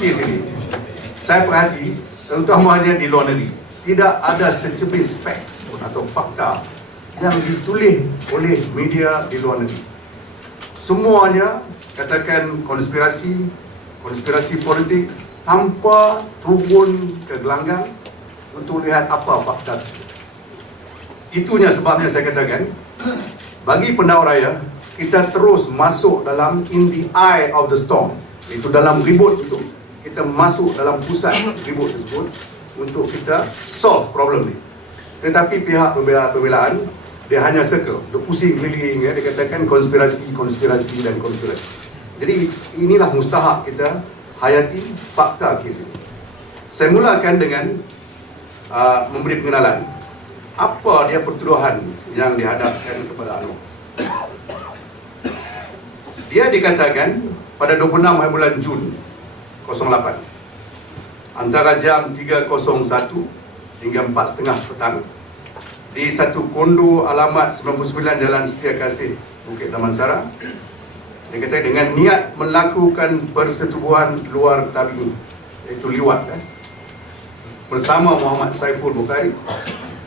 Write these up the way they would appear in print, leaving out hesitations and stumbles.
kes ini, saya perhati, terutamanya di luar negeri, tidak ada secebis facts atau fakta yang ditulis oleh media di luar negeri. Semuanya katakan konspirasi politik tanpa turun ke gelanggang untuk lihat apa fakta tersebut. Itunya sebabnya saya katakan, bagi pendakwa raya, kita terus masuk dalam in the eye of the storm, itu dalam ribut itu, kita masuk dalam pusat ribut tersebut untuk kita solve problem ni. Tetapi pihak pembelaan dia hanya circle, dia pusing keliling, dia katakan konspirasi dan konspirasi. Jadi inilah mustahak kita hayati fakta kes ini. Saya mulakan dengan memberi pengenalan apa dia pertuduhan yang dihadapkan kepada Anwar. Dia dikatakan pada 26 hari bulan Jun 08 antara jam 3.01 hingga 4.30 petang di satu kondo alamat 99 Jalan Setia Kasih, Bukit Damansara. Dia kata dengan niat melakukan persetubuhan luar tabi'i, iaitu liwat, bersama Muhammad Saiful Bukhari,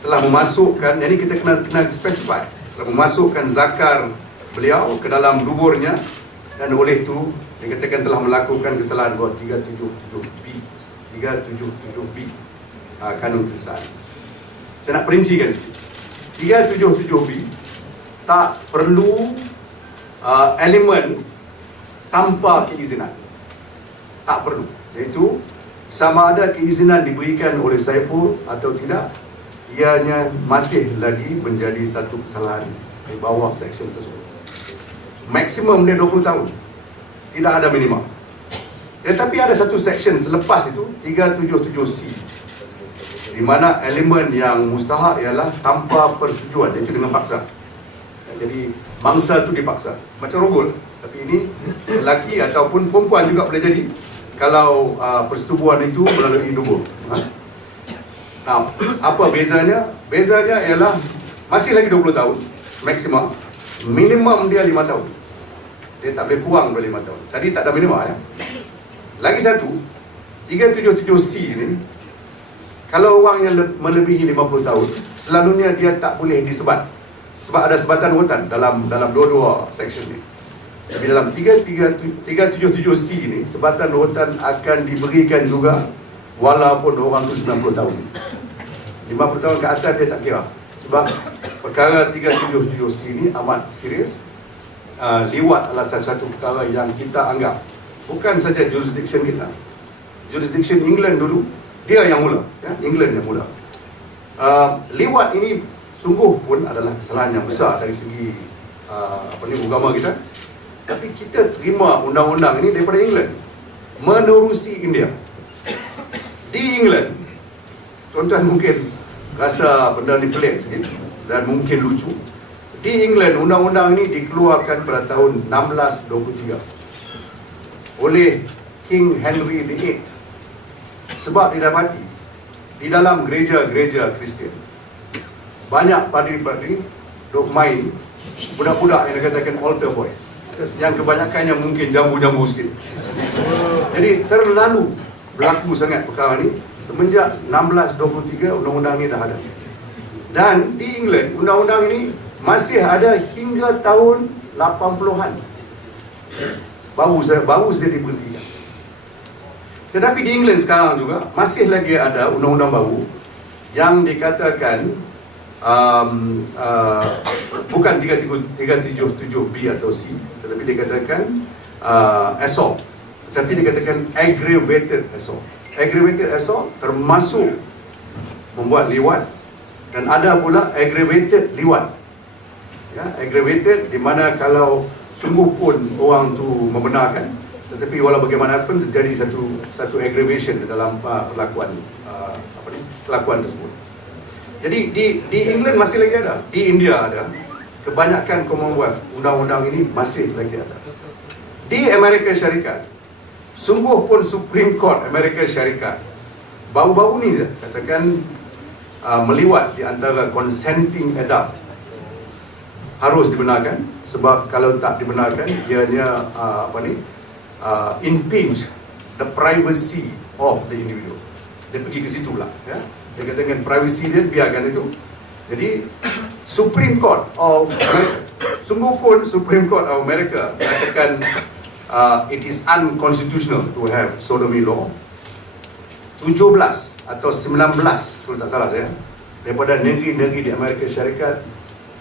telah memasukkan, jadi kita kena specify, telah memasukkan zakar beliau ke dalam duburnya, dan oleh itu dia katakan telah melakukan kesalahan buat 377B kanun kesalahan. Saya nak perincikan sikit. 377B tak perlu elemen tanpa keizinan. Tak perlu. Iaitu sama ada keizinan diberikan oleh Saiful atau tidak, ianya masih lagi menjadi satu kesalahan di bawah section tersebut. Maksimum dia 20 tahun. Tidak ada minimum. Tetapi ada satu section selepas itu, 377C, di mana elemen yang mustahak ialah tanpa persetujuan, iaitu dengan paksa. Jadi mangsa itu dipaksa, macam rogol. Tapi ini lelaki ataupun perempuan juga boleh jadi kalau persetubuhan itu melalui dubur. Nah, apa bezanya? Bezanya ialah masih lagi 20 tahun maksimum, minimum dia 5 tahun. Dia tak boleh kurang daripada 5 tahun. Tadi tak ada minimum ya. Lagi satu, 377C ni, kalau orang yang melebihi 50 tahun, selalunya dia tak boleh disebat. Sebab ada sebatan rutan dalam dua-dua section ni. Tapi dalam 377C ni, sebatan rutan akan diberikan juga walaupun orang tu 90 tahun. 50 tahun ke atas dia tak kira. Sebab perkara 377C ni amat serius. Liwat adalah salah satu perkara yang kita anggap bukan saja jurisdiction kita. Jurisdiction England dulu, dia yang mula, ya? England yang mula. Liwat ini sungguh pun adalah kesalahan yang besar dari segi agama kita. Tapi kita terima undang-undang ini daripada England, menerusi India. Di England, tuan-tuan mungkin rasa benda ni pelik sikit dan mungkin lucu. Di England, undang-undang ini dikeluarkan pada tahun 1623 oleh King Henry VIII. Sebab didapati di dalam gereja-gereja Kristian banyak padri-padri duk main budak-budak yang dikatakan altar boys, yang kebanyakannya mungkin jambu-jambu sikit. Jadi terlalu berlaku sangat perkara ni. Semenjak 1623 undang-undang ni dah ada. Dan di England, undang-undang ini masih ada hingga tahun 80-an. Baru saja diberhentikan. Tetapi di England sekarang juga masih lagi ada undang-undang baru yang dikatakan bukan 377B atau C, tetapi dikatakan assault, tetapi dikatakan aggravated assault. Aggravated assault termasuk membuat liwat, dan ada pula aggravated liwat. Ya, aggravated di mana kalau sungguh pun orang tu membenarkan, tetapi walau bagaimanapun terjadi satu aggravation dalam perlakuan perlakuan tersebut. Jadi di England masih lagi ada, di India ada, kebanyakan Commonwealth undang-undang ini masih lagi ada. Di Amerika Syarikat, sungguh pun Supreme Court Amerika Syarikat baru-baru ni katakan meliwat di antara consenting adult harus dibenarkan, sebab kalau tak dibenarkan ianya impinge the privacy of the individual. Dia pergi ke situ pula, ya. Dia kata dengan privacy dia, biarkan itu. Jadi Supreme Court of America, sungguh pun Supreme Court of America katakan it is unconstitutional to have sodomy law. 17 atau 19 kalau tak salah saya, daripada negeri-negeri di Amerika Syarikat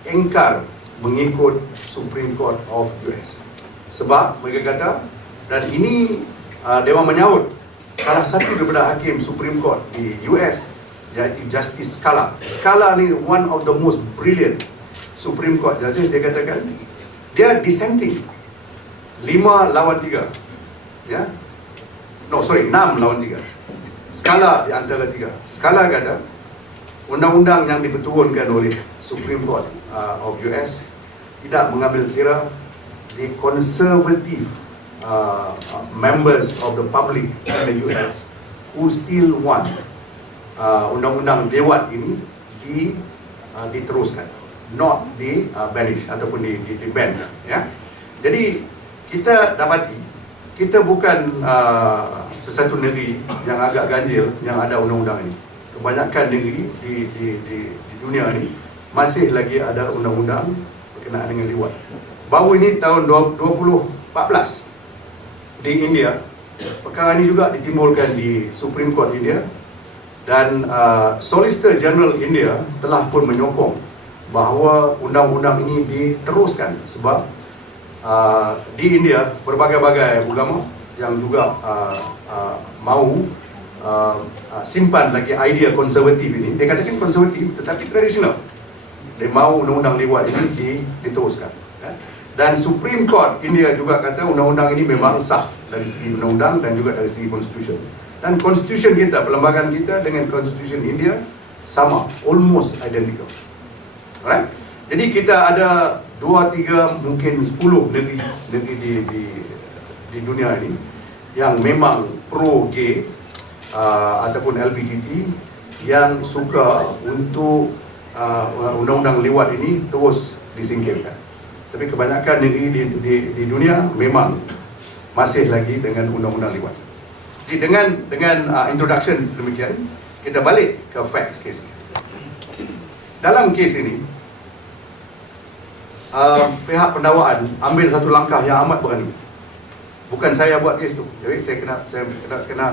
engkar mengikut Supreme Court of US. Sebab mereka kata, dan ini Dewan menyaut salah satu daripada hakim Supreme Court di US, iaitu Justice Scala. Scala ni one of the most brilliant Supreme Court judges. Dia katakan dia dissenting 5-3, ya, 6-3. Skala di antara 3. Skala kata undang-undang yang diperturunkan oleh Supreme Court of US tidak mengambil kira the conservative members of the public in the US who still want undang-undang Liwat ini diteruskan, not di banish ataupun di ban, ya. Jadi kita dapati kita bukan sesuatu negeri yang agak ganjil yang ada undang-undang ini. Kebanyakan negeri di dunia ini masih lagi ada undang-undang berkenaan dengan liwat. Baru ini tahun 2014 di India, perkara ini juga ditimbulkan di Supreme Court India, dan Solicitor General India telah pun menyokong bahawa undang-undang ini diteruskan, sebab di India berbagai-bagai ulama yang juga mahu simpan lagi idea konservatif ini. Dia katakan konservatif tetapi tradisional. Dia mahu undang-undang liwat ini diteruskan, ya. Dan Supreme Court India juga kata undang-undang ini memang sah dari segi undang-undang dan juga dari segi constitution. Dan constitution kita, perlembagaan kita dengan constitution India sama, almost identical. Alright? Jadi kita ada 2, 3, mungkin 10 negeri di dunia ini yang memang pro-gay ataupun LGBT, yang suka untuk undang-undang liwat ini terus disingkirkan. Tapi kebanyakan negeri di dunia memang masih lagi dengan undang-undang liwat. Jadi dengan introduction demikian, kita balik ke facts case. Dalam kes ini, pihak pendakwaan ambil satu langkah yang amat berani. Bukan saya buat kes tu. Jadi saya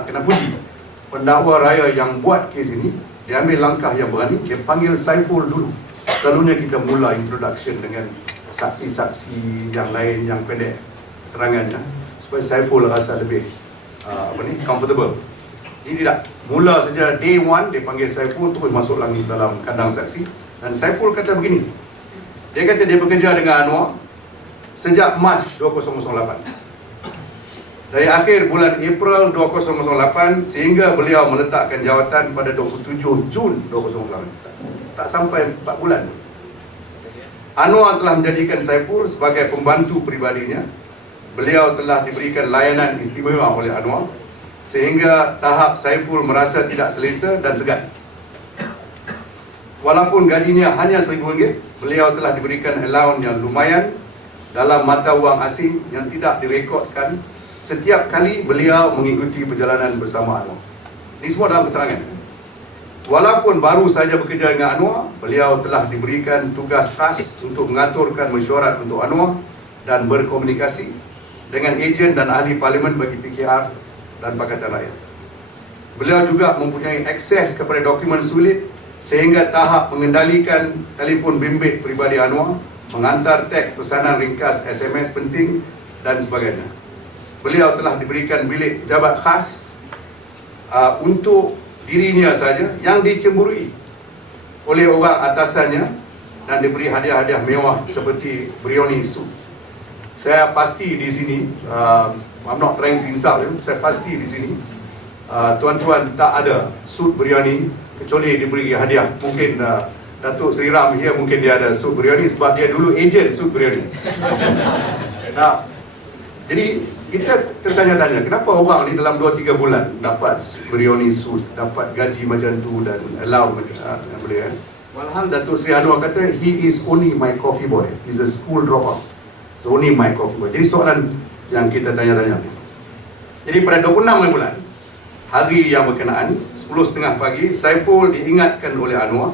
kena puji pendakwa raya yang buat kes ini. Dia ambil langkah yang berani. Dia panggil Saiful dulu. Selalunya kita mula introduction dengan saksi-saksi yang lain yang pendek keterangannya, supaya Saiful rasa lebih comfortable. Jadi tidak, mula saja day one dia panggil Saiful terus masuk lagi dalam kandang saksi. Dan Saiful kata begini, dia kata dia bekerja dengan Anwar sejak Mac 2008. Dari akhir bulan April 2008 sehingga beliau meletakkan jawatan pada 27 Jun 2008. Tak sampai 4 bulan. Anwar telah menjadikan Saiful sebagai pembantu peribadinya. Beliau telah diberikan layanan istimewa oleh Anwar sehingga tahap Saiful merasa tidak selesa dan segan. Walaupun gajinya hanya RM1,000, beliau telah diberikan allowance yang lumayan dalam mata wang asing yang tidak direkodkan setiap kali beliau mengikuti perjalanan bersama Anwar. Ini semua dalam keterangan. Walaupun baru saja bekerja dengan Anwar, beliau telah diberikan tugas khas untuk mengaturkan mesyuarat untuk Anwar dan berkomunikasi dengan ejen dan ahli parlimen bagi PKR dan Pakatan Rakyat. Beliau juga mempunyai akses kepada dokumen sulit sehingga tahap mengendalikan telefon bimbit peribadi Anwar, menghantar teks pesanan ringkas SMS penting dan sebagainya. Beliau telah diberikan bilik pejabat khas untuk dirinya saja yang dicemburui oleh orang atasannya dan diberi hadiah-hadiah mewah seperti biryani soup. Saya pasti di sini, I'm not trying to insult you, saya pasti di sini tuan-tuan tak ada soup biryani kecuali diberi hadiah. Mungkin Datuk Sri Ram here, mungkin dia ada soup biryani sebab dia dulu ejen soup biryani. Nah, jadi kita tertanya-tanya, kenapa orang ni dalam 2-3 bulan dapat biryani suit, dapat gaji macam tu dan allow macam boleh kan? Walhal Datuk Sri Anwar kata, he is only my coffee boy. He's a school dropout. So only my coffee boy. Jadi soalan yang kita tanya-tanya, Jadi pada 26 bulan, hari yang berkenaan, 10.30 pagi, Saiful diingatkan oleh Anwar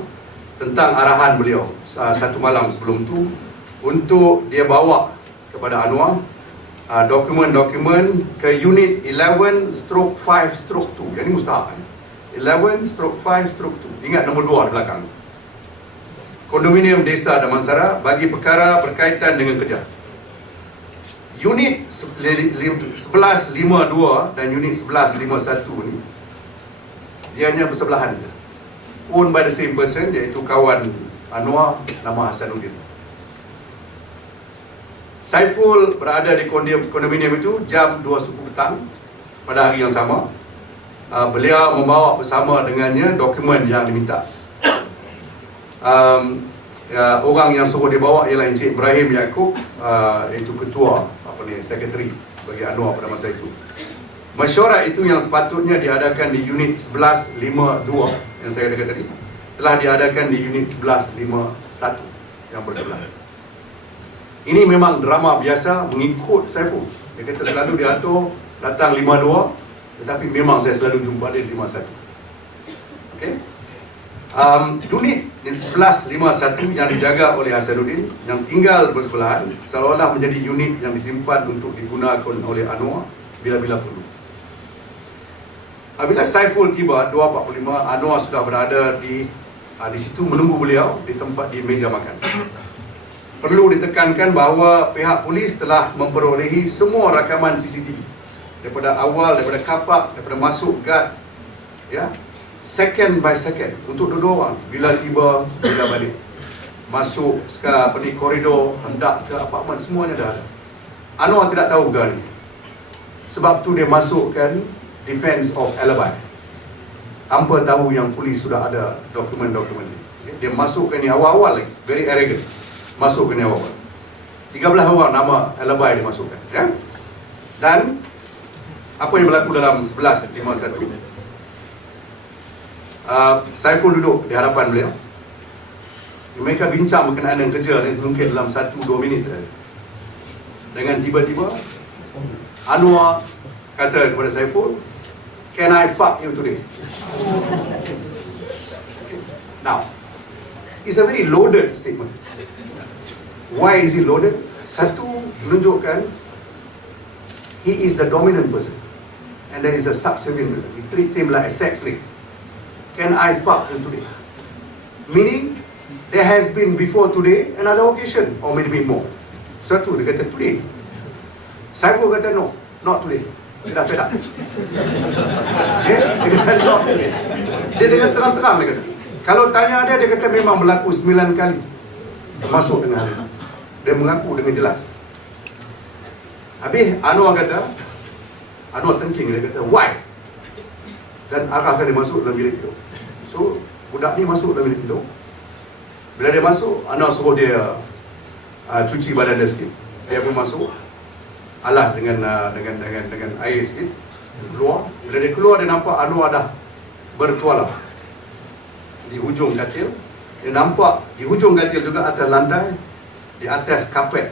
tentang arahan beliau satu malam sebelum tu untuk dia bawa kepada Anwar dokumen-dokumen ke unit 11/5/2. Jadi mustahak 11/5/2. Ingat nombor 2 di belakang. Kondominium Desa Damansara bagi perkara berkaitan dengan kerja. Unit 1152 dan unit 1151 ni dia hanya bersebelahan je. Owned by the same person, iaitu kawan Anwar nama Hasanuddin. Saiful berada di kondominium itu jam 2 petang pada hari yang sama. Beliau membawa bersama dengannya dokumen yang diminta. Orang yang suruh dia bawa ialah Encik Ibrahim Yaakob, iaitu ketua sekretari bagi Anwar pada masa itu. Mesyuarat itu yang sepatutnya diadakan di unit 1152 yang saya kata tadi telah diadakan di unit 1151 yang bersebelah. Ini memang drama biasa mengikut Saiful. Dia kata selalu dia atur datang 52, tetapi memang saya selalu jumpa dia 51. Okey. Unit 1151 yang dijaga oleh Hasanuddin yang tinggal bersebelahan seolah-olah menjadi unit yang disimpan untuk digunakan oleh Anwar bila-bila perlu. Apabila Saiful tiba 2.45, Anwar sudah berada di situ menunggu beliau di tempat di meja makan. Perlu ditekankan bahawa pihak polis telah memperolehi semua rakaman CCTV daripada awal, daripada kapak, daripada masuk guard, ya, second by second untuk dua orang, bila tiba, bila balik, masuk koridor, hendak ke apartmen, semuanya dah ada. Anwar tidak tahu ke ni. Sebab tu dia masukkan defense of alibi. Tanpa tahu yang polis sudah ada dokumen-dokumen ni. Dia masukkan ni awal-awal lagi, very arrogant. Masukkan ni awal-awal. 13 orang nama alibi dia masukkan, ya. Dan apa yang berlaku dalam 1151? Saiful duduk di hadapan beliau. Mereka bincang berkenaan dengan kerja ni mungkin dalam 1-2 minit saja. Dengan tiba-tiba Anwar kata kepada Saiful, "Can I fuck you today?" Now, it's a very loaded statement. Why is it loaded? Satu, menunjukkan he is the dominant person and there is a subservient person. He treats him like a sex slave. Can I fuck you today? Meaning, there has been before today another occasion or maybe more. Satu, dia kata today. Saiful kata no, not today. Dia dah fed up. Okay? Dia kata not today. Dia dengan terang-terang dia kata. Kalau tanya dia, dia kata memang berlaku 9 kali. Termasuk dengan hari ini. Dia mengaku dengan jelas. Habis Anwar thinking, dia kata why? Dan arahkan dia masuk dalam bilik tidur. So, budak ni masuk dalam bilik tidur. Bila dia masuk, Anwar suruh dia cuci badan dia sikit. Dia pun masuk, alas dengan air sikit, keluar. Bila dia keluar, dia nampak Anwar dah bertualang di hujung katil. Dia nampak di hujung katil juga atas lantai, di atas kapet,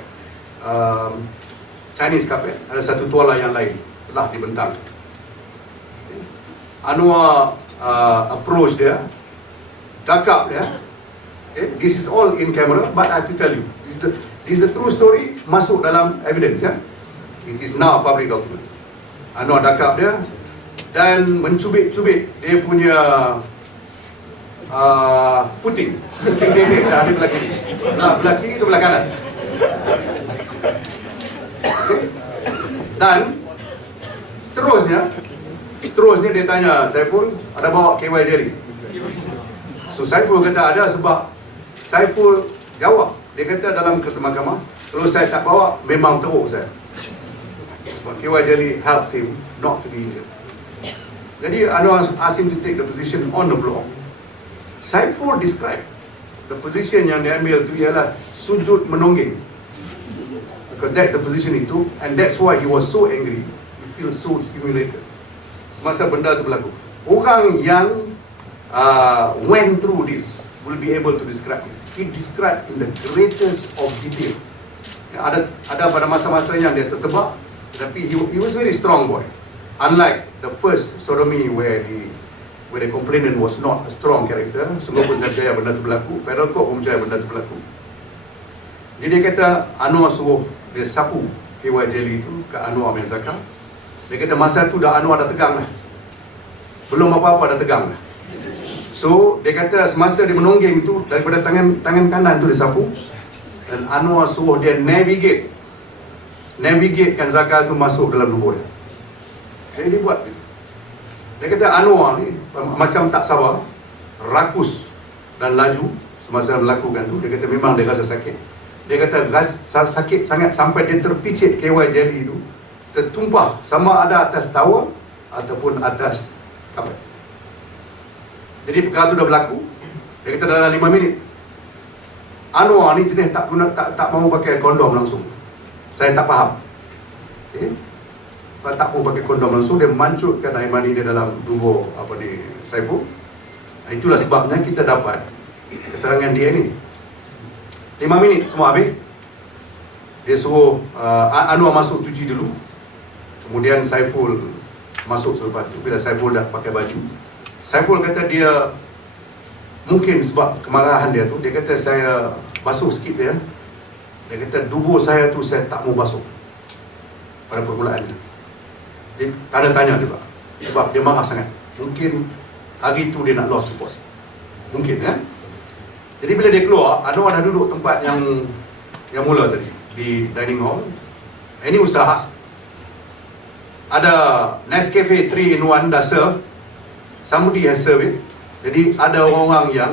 Chinese kapet, ada satu tuala yang lain telah dibentang. Anwar approach dia, cakap dia, okay, this is all in camera, but I have to tell you, this is the true story, masuk dalam evidence, ya. It is now public document. Anwar cakap dia dan mencubit-cubit dia punya puting dedek dah ada belah kiri. Belah kiri ke belah kanan. Okay. Dan seterusnya dia tanya Saiful, ada bawa KY jelly? So Saiful kata ada, sebab Saiful jawab, dia kata dalam mahkamah, kalau saya tak bawa memang teruk saya. Sebab KY jelly helped him not to be injured. Jadi Anwar asked him to take the position on the floor. Saiful describe the position yang dia ambil tu ialah sujud menongging, because that's the position he took, and that's why he was so angry. He feels so humiliated semasa benda tu berlaku. Orang yang went through this will be able to describe this. He described in the greatest of detail. Ada pada masa-masa yang dia tersebab, tetapi he was very strong boy. unlike the first sodomy where the complainant was not a strong character, semua pun saya percaya benda tu berlaku, federal court pun percaya benda tu berlaku. Jadi dia kata Anwar suruh dia sapu KY jelly tu ke Anwar punya zakar. Dia kata masa tu dah Anwar dah tegang lah, belum apa-apa dah tegang lah. So dia kata semasa dia menonggeng tu, daripada tangan kanan tu dia sapu, dan Anwar suruh dia navigatekan zakar tu masuk dalam tubuh dia. Jadi dia buat gitu. Dia kata Anwar ni macam tak sabar, rakus dan laju semasa melakukan tu. Dia kata memang dia rasa sakit. Dia kata sakit sangat sampai dia terpicit KY jelly tu tertumpah, sama ada atas tawar ataupun atas kapal. Jadi perkara tu dah berlaku. Dia kata dalam 5 minit. Anwar ni jenis tak mahu pakai kondom langsung. Saya tak faham. Okay? Tak mahu pakai kondom langsung, dia mancutkan air mani dia dalam tubuh Saiful. Itulah sebabnya kita dapat keterangan dia ni. 5 minit semua habis. Dia suruh Anwar masuk cuci dulu. Kemudian Saiful masuk selepas tu. Bila Saiful dah pakai baju, Saiful kata dia, mungkin sebab kemarahan dia tu, dia kata saya basuh sikit dia. Dia kata tubuh saya tu saya tak mau basuh pada permulaannya. Dia tanda tanya juga, sebab dia marah sangat. Mungkin hari tu dia nak lost support, mungkin kan. Jadi bila dia keluar, Anwar dah duduk tempat yang mula tadi, di dining hall. Ini mustahak. Ada Nescafe 3-in-1 dah serve, somebody has served it. Jadi ada orang-orang yang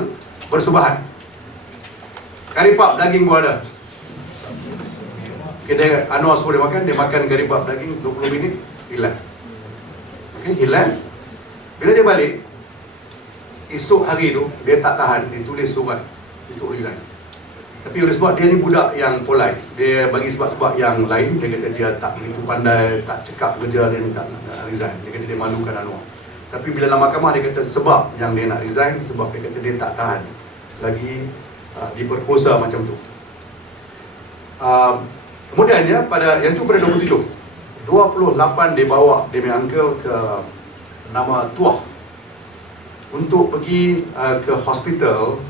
bersubahat. Karipap daging pun ada. Okay, Anwar suruh dia makan karipap daging 20 minit. He left. Okay, he left. Bila dia balik, esok hari tu, dia tak tahan, dia tulis surat untuk resign. Tapi oleh sebab dia ni budak yang polite, dia bagi sebab-sebab yang lain. Dia kata dia tak begitu pandai, tak cekap kerja, dia tak nak resign. Dia kata dia malukan Anwar. Tapi bila dalam mahkamah, dia kata sebab yang dia nak resign, sebab dia kata dia tak tahan lagi diperkosa macam tu. Kemudiannya, pada yang tu pada 28 dia bawa dia punya uncle ke nama Tuah untuk pergi ke hospital.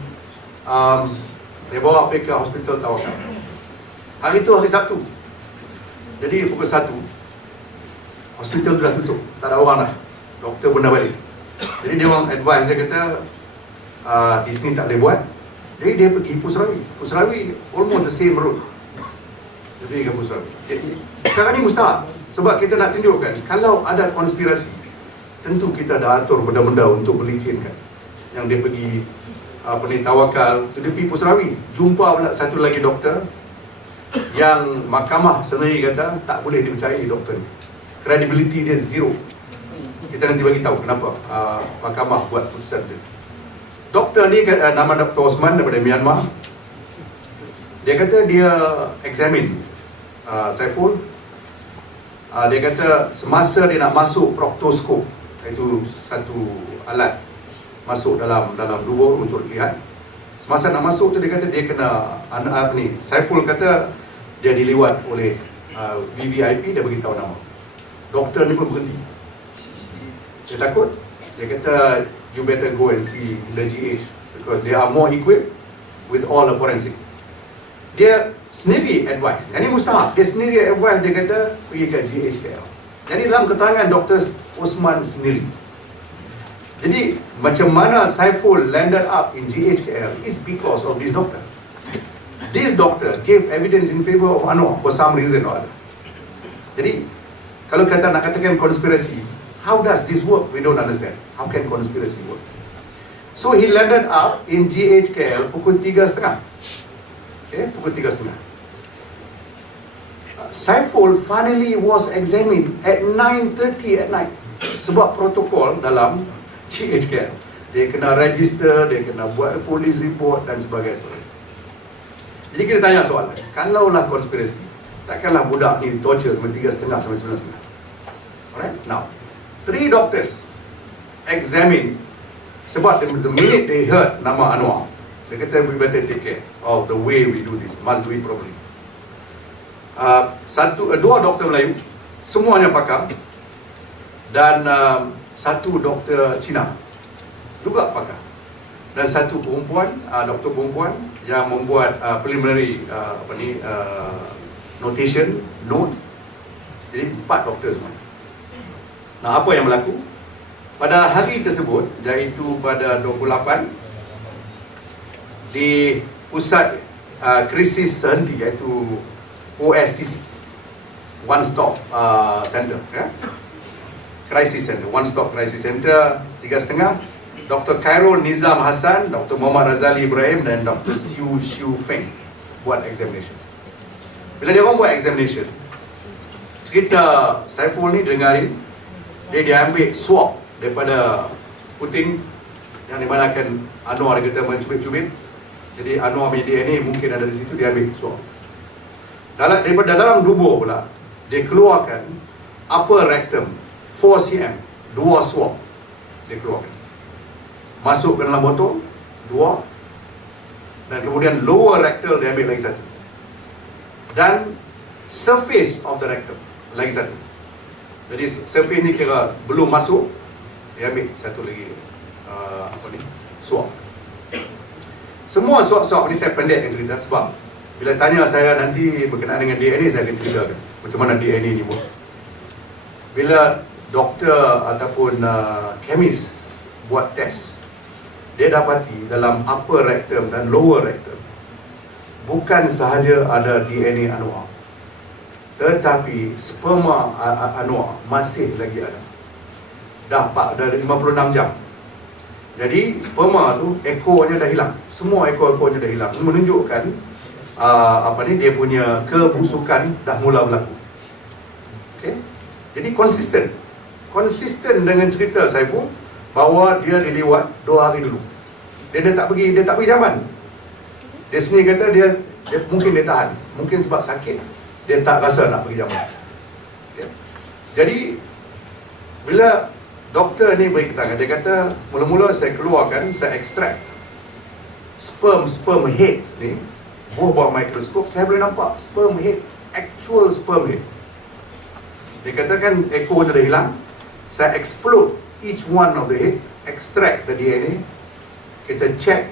Dia bawa pergi ke hospital Tawakal. Hari tu hari Sabtu. Jadi pukul 1 hospital tu dah tutup, tak ada orang dah. Doktor pun dah balik. Jadi dia orang advise, dia kata di sini tak boleh buat. Jadi dia pergi Pusrawi almost the same road. Jadi ke Pusrawi. Sekarang ni mustahak. Sebab kita nak tunjukkan, kalau ada konspirasi, tentu kita dah atur benda-benda untuk melicinkan. Yang dia pergi Tawakal, tu dia pergi Pusrawi, jumpa pula satu lagi doktor yang mahkamah sendiri kata tak boleh dipercayai doktor ni. Credibility dia zero. Kita nanti bagi tahu kenapa mahkamah buat putusan tu. Doktor ni nama Dr. Osman daripada Myanmar. Dia kata dia examine Saiful. Dia kata semasa dia nak masuk proctoscope, iaitu satu alat masuk dalam tubuh untuk lihat. Semasa nak masuk tu dia kata dia kena Saiful kata dia diliwat oleh VVIP. Dia beritahu nama. Doktor ni pun berhenti. Dia takut. Dia kata you better go and see the GH because they are more equipped with all the forensic. Dia sendiri advice. Yang ni mustahak. Dia sendiri advice, dia kata pergi ke GHKL. Jadi dalam keterangan Dr. Osman sendiri. Jadi macam mana Saiful landed up in GHKL is because of this doctor. This doctor gave evidence in favor of Anwar for some reason or other. Jadi kalau kita nak katakan konspirasi, how does this work? We don't understand. How can conspiracy work? So he landed up in GHKL pukul 3.30. Okay, pukul 3.30. Saiful finally was examined at 9:30 at night. Sebab protokol dalam GHKL, dia kena register, dia kena buat police report dan sebagainya. Jadi kita tanya soalan, kalaulah konspirasi, takkanlah budak ni torture sampai 3.30 sampai 9.30. Alright, now 3 doctors examine. Sebab the minute they heard nama Anwar, dia kata we better take care of the way we do this, must do it properly. 2 doktor Melayu, semuanya pakar. dan satu doktor Cina juga pakar, dan satu perempuan, doktor perempuan yang membuat preliminary notation, note. Jadi 4 doktor semua. Nah, apa yang berlaku? Pada hari tersebut, iaitu pada 28, di pusat krisis sehenti, iaitu OSCC, One Stop Center, Crisis Center, One Stop Crisis Center, 3.30, Dr. Khairul Nizam Hassan, Dr. Muhammad Razali Ibrahim dan Dr. Xiu Feng buat examination. Bila dia orang buat examination, cerita Saiful ni dengarin, dia ambil swab daripada puting yang dimanakan Anwar dia kata mencubit-cubit. Jadi Anwar punya DNA mungkin ada di situ, dia ambil swab. Daripada dalam tubuh pula, dia keluarkan upper rectum 4 cm, 2 swab dia keluarkan. Masuk ke dalam botol 2, dan kemudian lower rectal dia ambil lagi 1, dan surface of the rectum lagi 1. Jadi surface ni kira belum masuk, dia ambil 1 lagi swab. Semua swab-swab ni saya pendekkan cerita, sebab bila tanya saya nanti berkenaan dengan DNA, saya akan ceritakan macam mana DNA ni buat. Bila doktor ataupun chemist buat test, dia dapati dalam upper rectum dan lower rectum bukan sahaja ada DNA Anwar, tetapi sperma Anwar masih lagi ada. Dah 56 jam. Jadi sperma tu ekornya dah hilang. Semua ekor-ekornya dah hilang. Ini menunjukkan dia punya kebusukan dah mula berlaku. Okay? Jadi konsisten dengan cerita Saiful bahawa dia diliwat 2 hari dulu. Dia tak pergi Yaman. Dia sendiri kata dia mungkin dia tahan, mungkin sebab sakit dia tak rasa nak pergi Yaman. Okay? Jadi bila doktor ni beri keterangan, dia kata mula-mula saya keluarkan, saya ekstrak sperm head ni, bawah mikroskop saya boleh nampak sperm head, actual sperm head. Dia katakan ekor tu dah hilang, saya explode each one of the head, extract the DNA, kita check,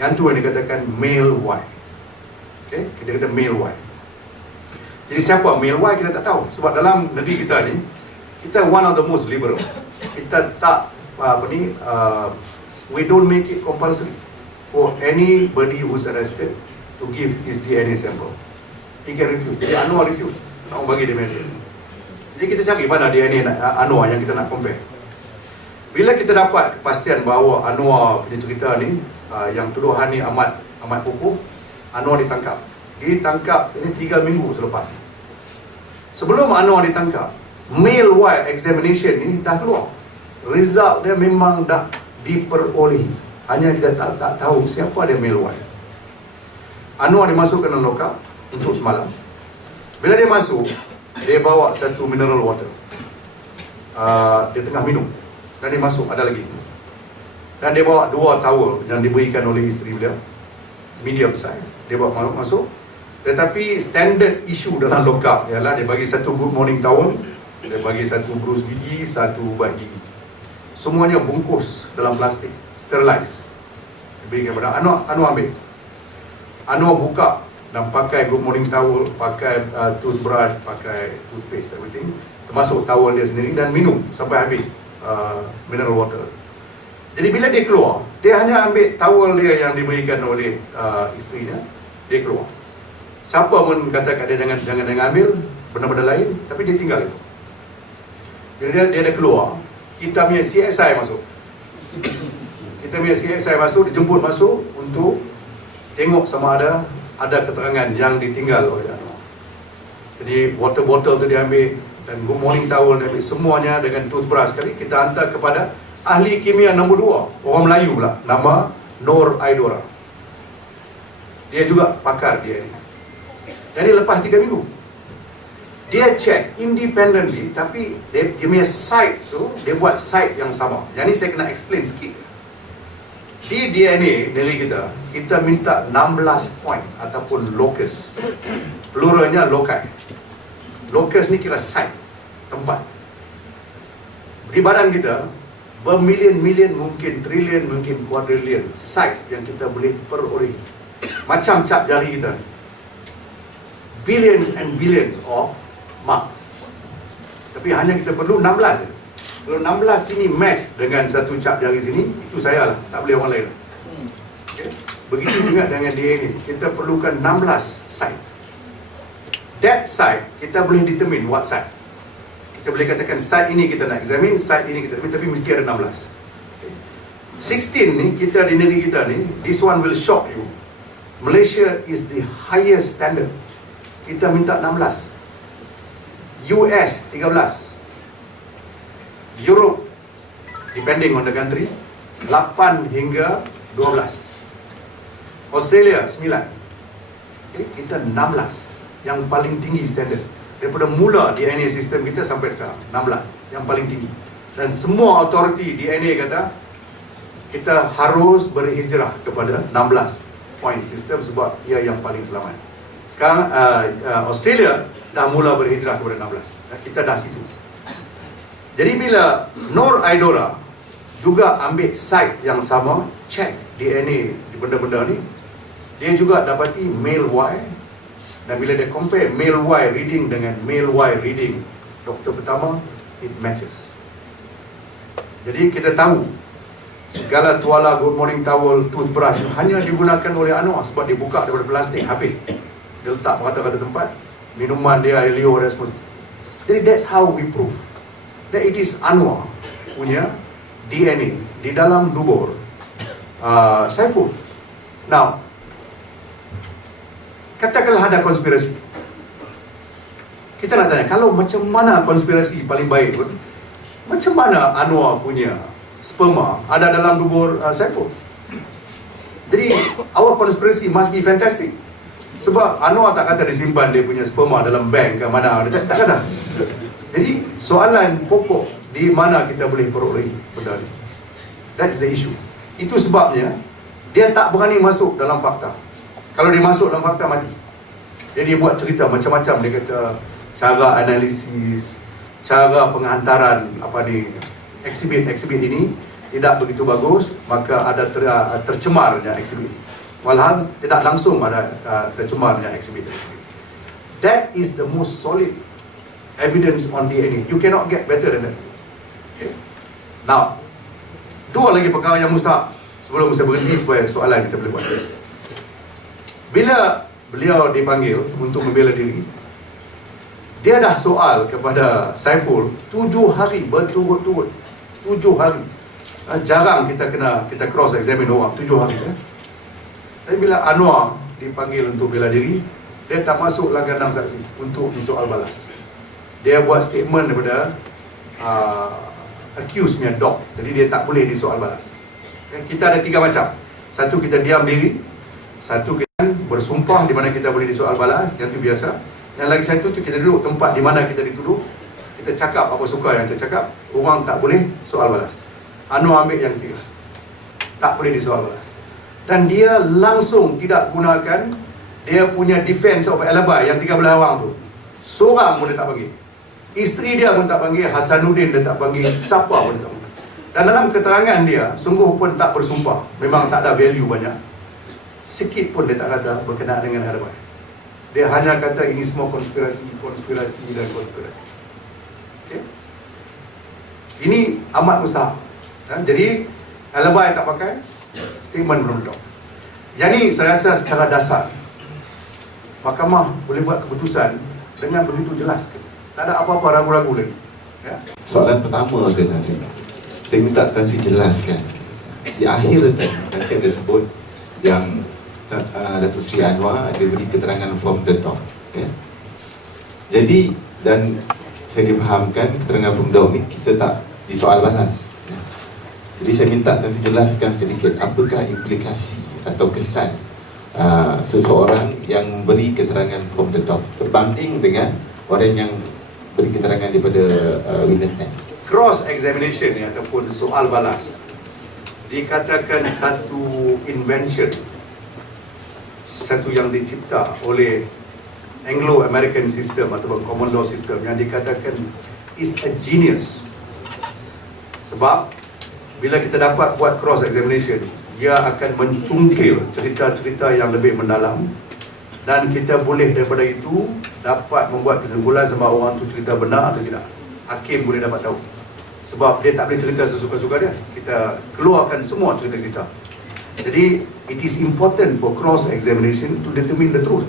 yang tu yang dikatakan male Y. Okay? Kita kata male Y. Jadi siapa male Y kita tak tahu, sebab dalam negeri kita ni, kita one of the most liberal. Kita tak we don't make it compulsory for anybody who's arrested to give his DNA sample. He can refuse. Jadi Anwar refuse, nak bagi dia DNA. Jadi kita cari mana DNA Anwar yang kita nak compare. Bila kita dapat kepastian bahawa Anwar punya cerita ni, yang tuduhan ni amat kokoh, Anwar ditangkap. Ditangkap ini 3 minggu selepas. Sebelum Anwar ditangkap, male Y examination ni dah keluar. Result dia memang dah diperolehi. Hanya kita tak tahu siapa dia male Y. Anwar dimasukkan dalam lokap untuk semalam. Bila dia masuk, dia bawa satu mineral water. Dia tengah minum, dan dia masuk, ada lagi. Dan dia bawa 2 towel yang diberikan oleh isteri beliau, medium size. Dia bawa masuk. Tetapi standard issue dalam lokap ialah dia bagi satu good morning towel, dia bagi satu brus gigi, satu ubat gigi. Semuanya bungkus dalam plastik, sterilize. Diberikan kepada Anwar ambil. Anwar buka dan pakai good morning towel, pakai toothbrush, pakai toothpaste, everything, termasuk towel dia sendiri, dan minum sampai habis mineral water. Jadi bila dia keluar, dia hanya ambil towel dia yang diberikan oleh isterinya, dia keluar. Siapa pun kata dia jangan ambil benda-benda lain, tapi dia tinggal itu. Bila dia dah keluar, kita punya CSI masuk. Kita punya CSI masuk, dijemput masuk untuk tengok sama ada keterangan yang ditinggal oleh Anwar. Jadi water bottle tu dia ambil, dan good morning towel dia ambil, semuanya dengan toothbrush sekali. Kita hantar kepada ahli kimia nombor 2, orang Melayu pula, nama Nur Aidora. Dia juga pakar dia ni. Jadi lepas 3 minggu, dia check independently, tapi dia punya site tu, dia buat site yang sama. Yang ni saya kena explain sikit. Di DNA dari kita minta 16 point ataupun locus. Pluralnya loci. Locus ni kira site, tempat. di badan kita bermilion-milion, mungkin trilion, mungkin kuadrilion site yang kita boleh peroleh. Macam cap jari kita, billions and billions of marks. Tapi hanya kita perlu 16 je. Kalau 16 sini match dengan satu cap jari sini, itu saya lah, tak boleh orang lain. Okay? Begitu juga dengan DNA, kita perlukan 16 site. That site, kita boleh determine what site. Kita boleh katakan site ini kita nak examine, site ini kita, tapi mesti ada 16. Okay. 16 ni, kita di negeri kita ni, this one will shock you. Malaysia is the highest standard. Kita minta 16. US 13. Europe, depending on the country, 8 hingga 12. Australia 9. Okay, kita 16. Yang paling tinggi standard. Daripada mula DNA sistem kita sampai sekarang 16 yang paling tinggi. Dan semua authority DNA kata kita harus berhijrah kepada 16 point sistem sebab ia yang paling selamat. Sekarang Australia dah mula berhijrah kepada 16. Kita dah situ. Jadi bila Nur Aidora juga ambil site yang sama, check DNA di benda-benda ni, dia juga dapati male Y. Dan bila dia compare male Y reading dengan male Y reading doktor pertama, it matches. Jadi kita tahu segala tuala good morning towel, toothbrush hanya digunakan oleh Anwar sebab dia buka daripada plastik, habis. Dia letak rata-rata tempat, minuman dia, air liur dan semua. Jadi that's how we prove that it is Anwar punya DNA di dalam dubur Saiful. Now, katakanlah ada konspirasi. Kita nak tanya, kalau macam mana konspirasi paling baik pun, macam mana Anwar punya sperma ada dalam dubur Saiful? Jadi, our konspirasi must be fantastic. Sebab Anwar tak kata disimpan dia punya sperma dalam bank ke mana, dia tak kata. Jadi, soalan pokok, di mana kita boleh peroleh benda ni? That's the issue. Itu sebabnya, dia tak berani masuk dalam fakta. Kalau dia masuk dalam fakta, mati. Jadi dia buat cerita macam-macam. Dia kata cara analisis, cara penghantaran eksibit ini tidak begitu bagus, maka ada tercemarnya eksibit. Malahan tidak langsung ada tercemarnya eksibit. That is the most solid evidence on DNA. You cannot get better than that. Okay. Now, dua lagi perkara yang mustahak sebelum saya berhenti supaya soalan kita boleh buat. Bila beliau dipanggil untuk membela diri, dia dah soal kepada Saiful 7 hari berturut-turut. 7 hari. Jarang kita cross examine orang 7 hari. Tapi bila Anwar dipanggil untuk bela diri, dia tak masuk langkah saksi untuk disoal balas. Dia buat statement daripada accused punya dog. Jadi dia tak boleh disoal balas. Kita ada 3 macam. Satu, kita diam diri. Satu, kita bersumpah di mana kita boleh disoal balas. Yang itu biasa. Yang lagi satu tu, kita duduk tempat di mana kita dituduh. Kita cakap apa suka yang kita cakap. Orang tak boleh soal balas. Anwar ambil yang 3. Tak boleh disoal balas. Dan dia langsung tidak gunakan dia punya defense of alibi yang 13 orang tu. Seorang pun dia tak panggil. Isteri dia pun tak panggil, Hasanuddin dia tak panggil, siapa pun tak panggil. Dan dalam keterangan dia, sungguh pun tak bersumpah. Memang tak ada value banyak. Sikit pun dia tak kata berkenaan dengan alibi. Dia hanya kata ini semua konspirasi dan konspirasi. Okay? Ini amat mustahak. Jadi, alibi tak pakai, statement belum betul. Yang ni saya rasa secara dasar, mahkamah boleh buat keputusan dengan begitu jelas. Tak ada apa-apa ragu-ragu lagi. Ya? Soalan pertama saya minta Tan Sri jelaskan. Di akhir Tan Sri ada sebut yang Datuk Sri Anwar ada beri keterangan from the dog. Ya? Jadi, dan saya difahamkan keterangan from the dog ni kita tak disoal balas. Ya? Jadi saya minta Tan Sri jelaskan sedikit apakah implikasi atau kesan seseorang yang beri keterangan from the dog berbanding dengan orang yang beri keterangan daripada witness stand. Cross examination ni ataupun soal balas dikatakan satu invention, satu yang dicipta oleh Anglo-American system ataupun common law system yang dikatakan is a genius. Sebab bila kita dapat buat cross examination, ia akan mencungkil cerita-cerita yang lebih mendalam, dan kita boleh daripada itu dapat membuat kesimpulan sama orang tu cerita benar atau tidak. Hakim boleh dapat tahu. Sebab dia tak boleh cerita sesuka-suka dia. Kita keluarkan semua cerita-cerita. Jadi it is important for cross examination to determine the truth.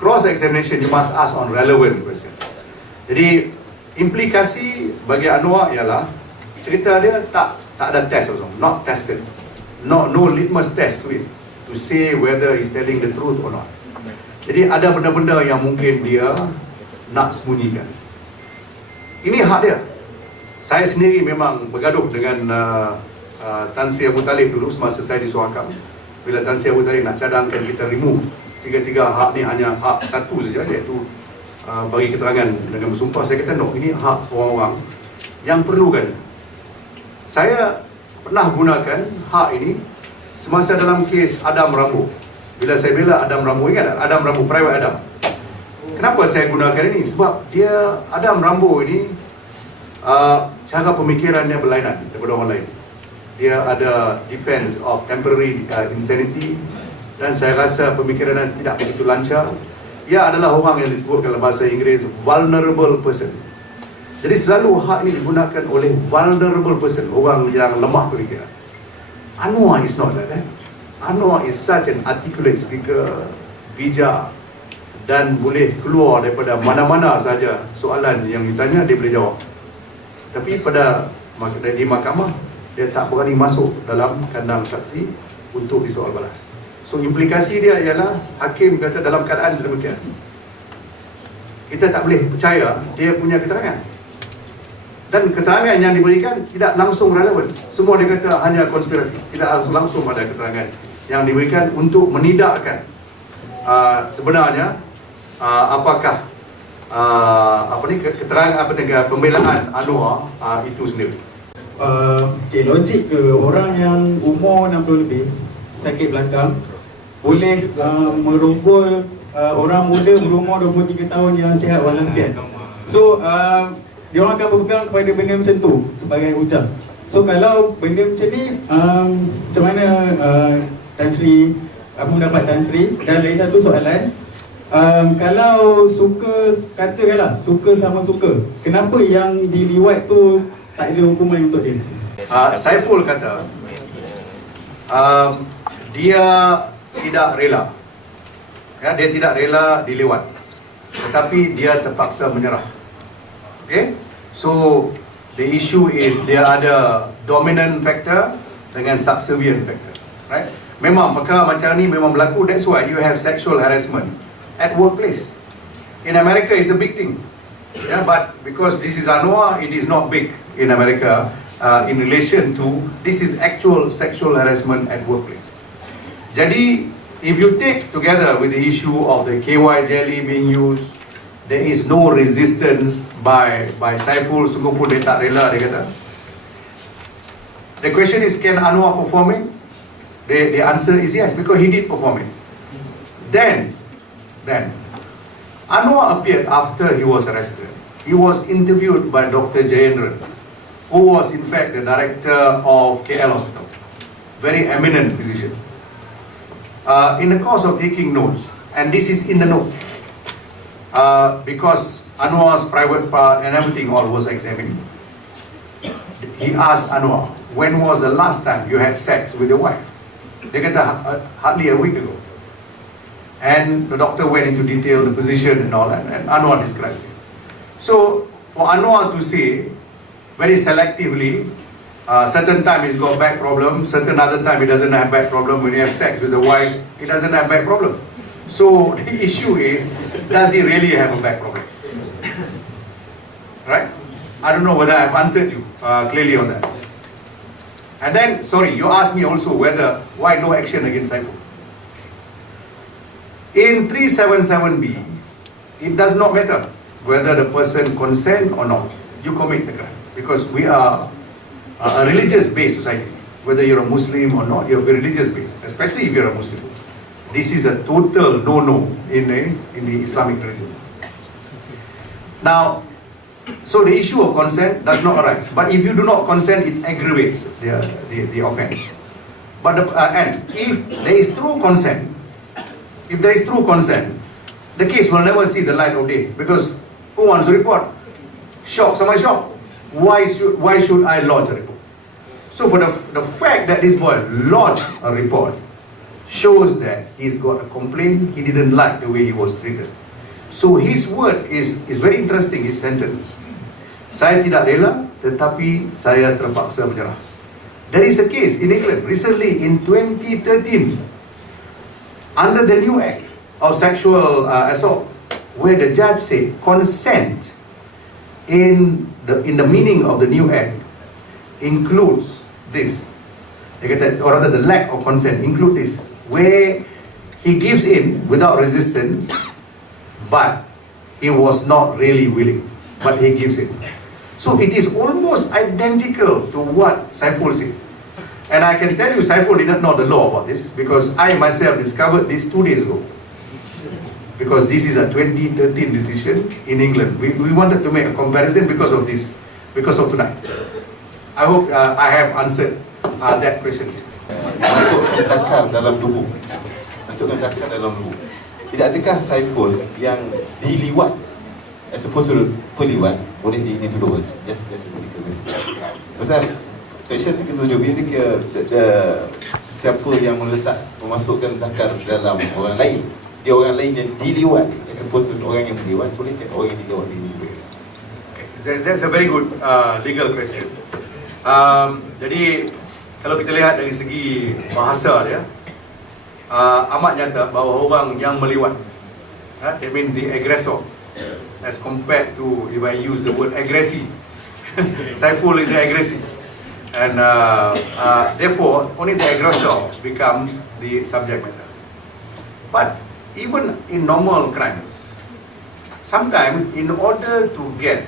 Cross examination you must ask on relevant question. Jadi implikasi bagi Anwar ialah cerita dia tak ada test also, not tested. No litmus test to it to say whether he's telling the truth or not. Jadi ada benda-benda yang mungkin dia nak sembunyikan. Ini hak dia. Saya sendiri memang bergaduh dengan Tan Sri Abu Talib dulu semasa saya disuarakan. Bila Tan Sri Abu Talib nak cadangkan kita remove tiga-tiga hak ni, hanya hak satu saja, iaitu bagi keterangan dengan bersumpah. Saya kata no, ini hak orang-orang yang perlukan. Saya pernah gunakan hak ini semasa dalam kes Adam Rambo. Bila saya bela Adam Rambo, ingat tak? Adam Rambo, Private Adam. Kenapa saya gunakan ini? Sebab dia, Adam Rambo ini cara pemikirannya berlainan daripada orang lain. Dia ada defense of temporary insanity, dan saya rasa pemikirannya tidak begitu lancar. Ia adalah orang yang disebut dalam bahasa Inggeris vulnerable person. Jadi selalu hak ini digunakan oleh vulnerable person, orang yang lemah pemikiran. Anwar is not like that. Anwar is such an articulate speaker, bijak, dan boleh keluar daripada mana-mana saja soalan yang ditanya, dia boleh jawab. Tapi di mahkamah, dia tak berani masuk dalam kandang saksi untuk disoal balas. So implikasi dia ialah hakim kata dalam keadaan sedemikian, kita tak boleh percaya dia punya keterangan. Dan keterangan yang diberikan tidak langsung relevan. Semua dia kata hanya konspirasi. Tidak langsung ada keterangan yang diberikan untuk menidakkan sebenarnya apakah keterangan pembelaan Anwar itu sendiri. Logik ke orang yang umur 60 lebih, sakit belakang, boleh merogol orang muda berumur 23 tahun yang sihat walafiat. So dia orang akan berpegang kepada benda macam tu sebagai hujah. So kalau benda macam ni, macam mana Tan Sri, apa pendapat Tan Sri? Dan lagi satu soalan, kalau suka, katakanlah suka sama suka, kenapa yang di Liwat tu tak ada hukuman untuk dia? Saiful kata dia tidak rela, dia tidak rela dilewat, tetapi dia terpaksa menyerah. Okay, so the issue is dia ada dominant factor dengan subservient factor, right? Memang perkara macam ni memang berlaku. That's why you have sexual harassment at workplace. In America, it's a big thing. Yeah, but because this is Anwar, it is not big in America in relation to this is actual sexual harassment at workplace. Jadi, if you take together with the issue of the KY jelly being used, there is no resistance by Saiful. Sungguh pun dia tak rela, dia kata. The question is, can Anwar perform it? The answer is yes, because he did perform it. Then Anwar appeared after he was arrested. He was interviewed by Dr. Jayendran, who was in fact the director of KL Hospital. Very eminent physician. In the course of taking notes, and this is in the note, because Anwar's private part and everything all was examined, he asked Anwar, when was the last time you had sex with your wife? Dia kata hardly a week ago. And the doctor went into detail the position and all that, and Anwar described it. So for Anwar to say very selectively, certain time he's got back problem, certain other time he doesn't have back problem. When you have sex with the wife, he doesn't have back problem. So the issue is, does he really have a back problem? Right? I don't know whether I've answered you clearly on that. And then, sorry, you asked me also why no action against Saiful. In 377B, it does not matter whether the person consent or not. You commit the crime, because we are a religious-based society. Whether you're a Muslim or not, you're religious-based, especially if you're a Muslim. This is a total no-no in the Islamic religion. Now, So the issue of consent does not arise. But if you do not consent, it aggravates the offence. But and if there is true consent, the case will never see the light of day, because who wants to report? Shock, somebody shocked. Why should I lodge a report? So for the fact that this boy lodged a report shows that he's got a complaint, he didn't like the way he was treated. So his word is very interesting, his sentence. Saya tidak rela, tetapi saya terpaksa menyerah. There is a case in England recently in 2013 under the new act of sexual assault, where the judge said consent in the meaning of the new act includes this. Dia kata, or rather the lack of consent include this, where he gives in without resistance, but he was not really willing, but he gives in. So it is almost identical to what Saiful said. And I can tell you, Saiful did not know the law about this, because I myself discovered this 2 days ago. Because this is a 2013 decision in England. We wanted to make a comparison because of this, because of tonight. I hope I have answered that question. Masukkan zakar dalam tubuh. Tidak adakah Saiful yang diliwat as opposed to peliwat boleh dituduh? Just pasal section 37 ini siapa yang memasukkan zakar dalam orang lain, dia orang lain yang diliwat as opposed to orang yang meliwat, boleh ke orang yang diliwat ini? That's a very good legal question. Jadi kalau kita lihat dari segi bahasa dia, amat nyata bahawa orang yang meliwat, that means the aggressor, as compared to if I use the word agresi. Saiful is the aggressor, and therefore only the aggressor becomes the subject matter. But even in normal crimes, sometimes in order to get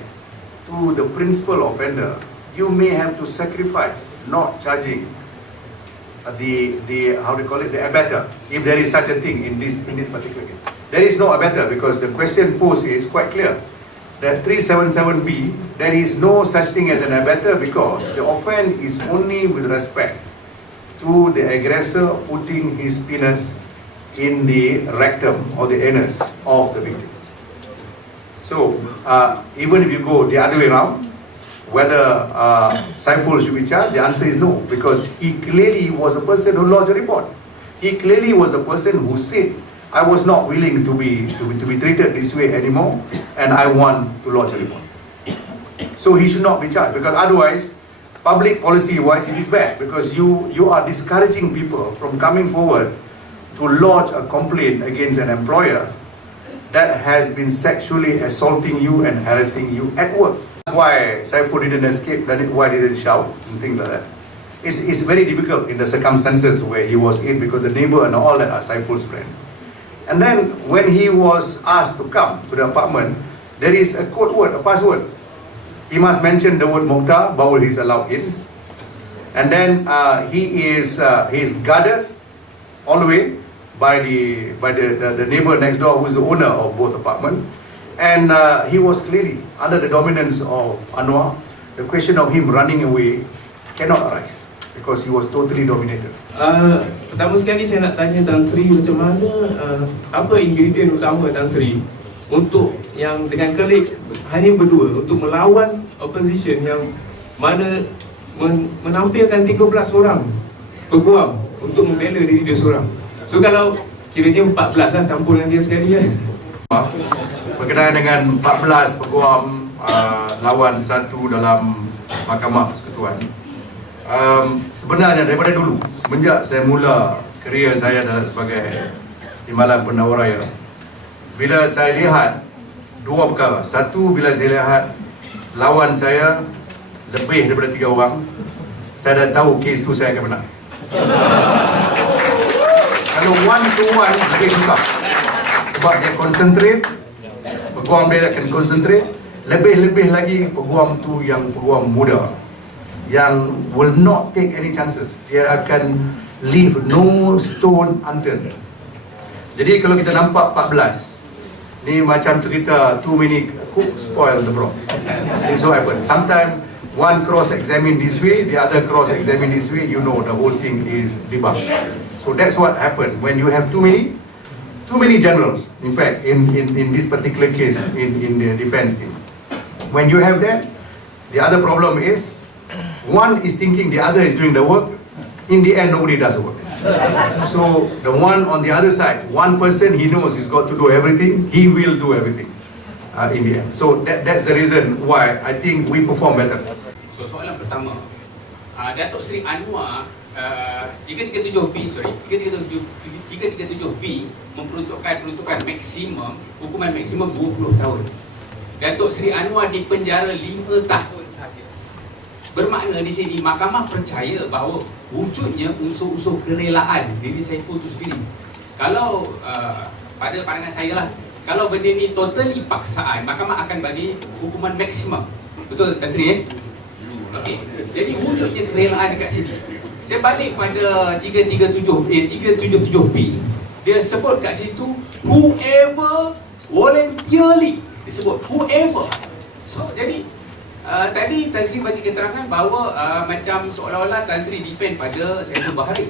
to the principal offender, you may have to sacrifice not charging the how do you call it, the abettor, if there is such a thing in this particular case. There is no abettor, because the question posed is quite clear that 377B, there is no such thing as an abettor, because the offence is only with respect to the aggressor putting his penis in the rectum or the anus of the victim. So even if you go the other way around, whether Saiful should be charged, the answer is no, because he clearly was a person who lodged a report. He clearly was a person who said, I was not willing to be treated this way anymore, and I want to lodge a report. So he should not be charged, because otherwise, public policy-wise, it is bad, because you are discouraging people from coming forward to lodge a complaint against an employer that has been sexually assaulting you and harassing you at work. That's why Saiful didn't escape, why didn't shout and things like that. It's very difficult in the circumstances where he was in, because the neighbor and all that are Saiful's friend. And then when he was asked to come to the apartment, there is a code word, a password. He must mention the word Mokhtar, baru he's allowed in. And then he is guarded all the way by the neighbor next door, who is the owner of both apartments. And he was clearly under the dominance of Anwar. The question of him running away cannot arise, because he was totally dominated. Pertama sekali saya nak tanya Tan Sri, macam mana apa ingredient utama Tan Sri untuk yang dengan klik hanya berdua untuk melawan opposition yang mana menampilkan 13 orang peguam untuk membela diri dia seorang. So kalau kiranya 14 lah campur dengan dia sekali kan. Berkenaan dengan 14 peguam lawan satu dalam mahkamah persekutuan. Sebenarnya daripada dulu, semenjak saya mula kerjaya saya sebagai timbalan pendakwa raya, bila saya lihat dua perkara. Satu, bila saya lihat lawan saya lebih daripada 3 orang, saya dah tahu kes tu saya akan menang. Kalau one to one, lebih susah, sebab dia concentrate, peguam dia akan concentrate. Lebih-lebih lagi peguam tu yang peguam muda, yang will not take any chances. Dia akan leave no stone unturned. Jadi kalau kita nampak 14, Ni macam cerita too many cook spoil the broth. This what happen. Sometimes one cross-examine this way, the other cross-examine this way, you know the whole thing is debunked. So that's what happened when you have too many generals. In fact, in this particular case, in the defense team, when you have that, the other problem is one is thinking the other is doing the work. In the end, nobody does the work. So the one on the other side, one person he knows he's got to do everything, he will do everything in the end. So that's the reason why I think we perform better. So soalan pertama, Datuk Sri Anwar 337B sorry 337B memperuntukkan maksimum, hukuman maksimum 20 tahun. Datuk Sri Anwar dipenjara 5 tahun sahaja. Bermakna di sini mahkamah percaya bahawa wujudnya unsur-unsur kerelaan diri Saiful itu sendiri. Kalau pada pandangan saya lah, kalau benda ni totally paksaan, mahkamah akan bagi hukuman maksimum. Betul Tan Sri? Okey. Jadi wujudnya kerelaan dekat sini. Saya balik pada 377B. Dia sebut kat situ whoever voluntarily. Disebut whoever. So jadi tadi Tan Sri bagi keterangan bahawa macam seolah-olah Tan Sri defend pada Saiful Bahari.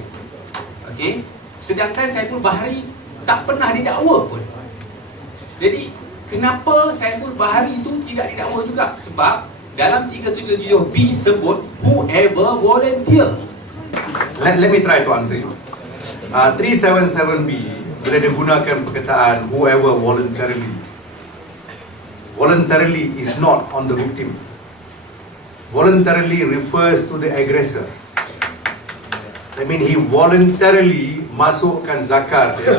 Okey. Sedangkan Saiful Bahari tak pernah didakwa pun. Jadi kenapa Saiful Bahari itu tidak didakwa juga? Sebab dalam 377B sebut whoever volunteer. Let me try to answer you. 377B bila dia gunakan perkataan whoever voluntarily. Voluntarily is not on the victim. Voluntarily refers to the aggressor. I mean he voluntarily masukkan zakat dia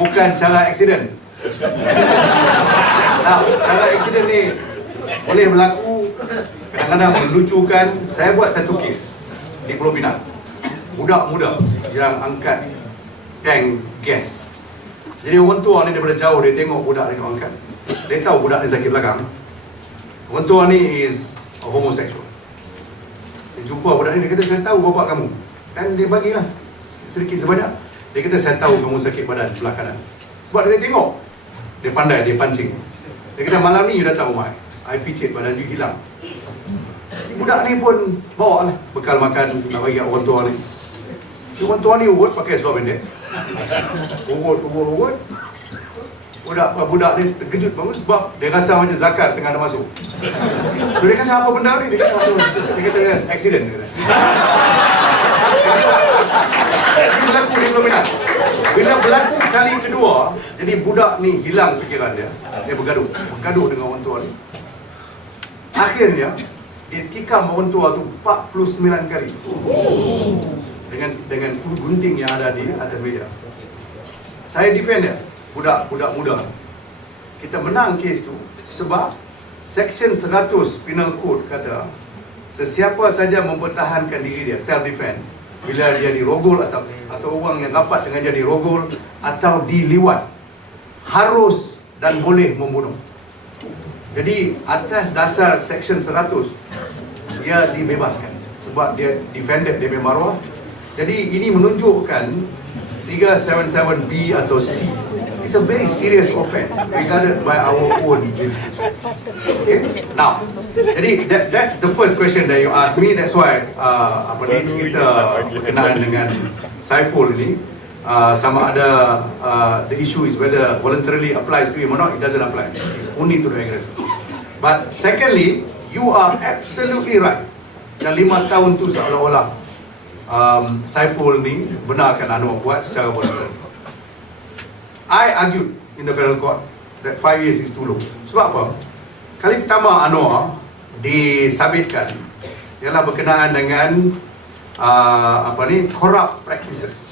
bukan cara accident. Nah, cara accident ni boleh berlaku, kadang-kadang melucukan. Saya buat satu kes di Pulau Pinang. Budak muda yang angkat tank gas. Jadi orang tua ni daripada jauh dia tengok budak ni angkat. Dia tahu budak ni sakit belakang. Orang tua ni is a homosexual. Dia jumpa budak ni, dia kata saya tahu bapak kamu. Kan dia bagilah sedikit sebanyak. Dia kata saya tahu kamu sakit badan sebelah kanan. Sebab dia tengok, dia pandai, dia pancing. Dia kata malam ni you datang rumah I picit badan you hilang. Budak ni pun bawa lah bekal makan nak bagi orang tua ni. Orang tua ni urut pakai seluar pendek. Urut. Budak ni terkejut bangun sebab dia rasa macam zakat tengah nak masuk. So dia kata apa benda ni? Dia kata accident. Dia kata. Ini berlaku di Pulau Pinang. Bila berlaku kali kedua, jadi budak ni hilang fikiran dia. Dia bergaduh dengan orang tua ni. Akhirnya dia tikam orang tua tu 49 kali. Dengan gunting yang ada di atas meja. Saya defend dia, budak muda. Kita menang kes tu sebab Section 100 Penal Code kata sesiapa saja mempertahankan diri dia, self defense, bila dia dirogol atau orang yang rapat dengan dia dirogol atau diliwat, harus dan boleh membunuh. Jadi atas dasar Section 100 dia dibebaskan sebab dia defended dia punya maruah. Jadi ini menunjukkan 377B atau C is a very serious offence regarded by our own jurisdiction. Okay? Now, jadi that's the first question that you asked me. That's why kita berkenaan dengan Saiful ini, sama ada the issue is whether voluntarily applies to him or not. It doesn't apply. It's only to the aggressor. But secondly, you are absolutely right. Yang 5 tahun tu seolah-olah Saiful ni benarkan Anwar buat secara voluntar. I argued in the federal court that 5 years is too low. Sebab apa? Kali pertama Anwar disabitkan ialah berkenaan dengan corrupt practices.